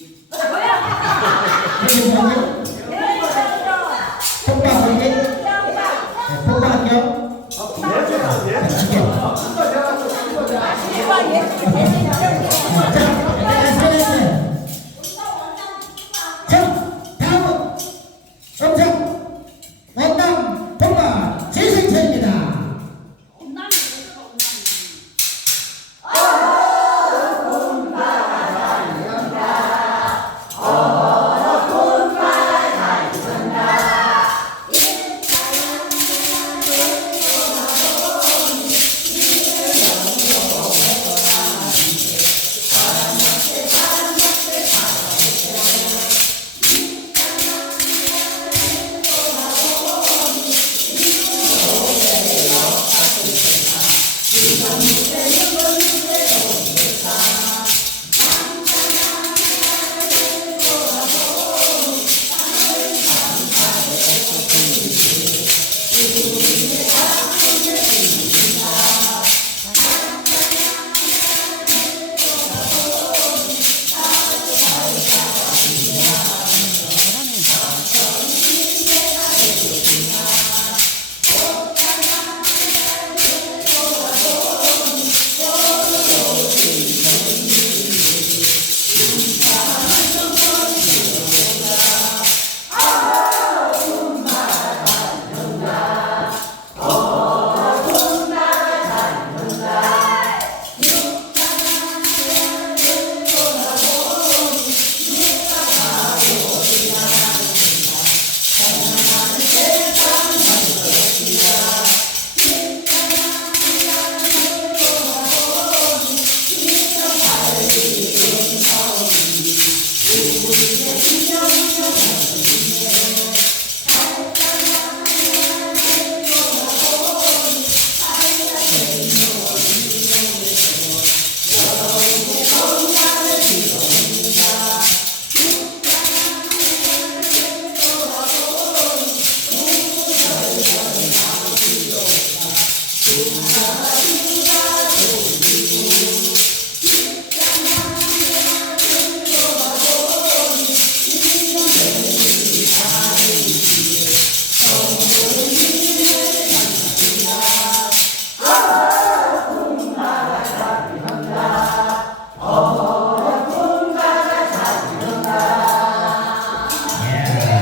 뭐야? 이게 뭐예요? 폭발하게? 폭발하게? 아, 지금. 아, 지금. 아, 지금. 아, 지금.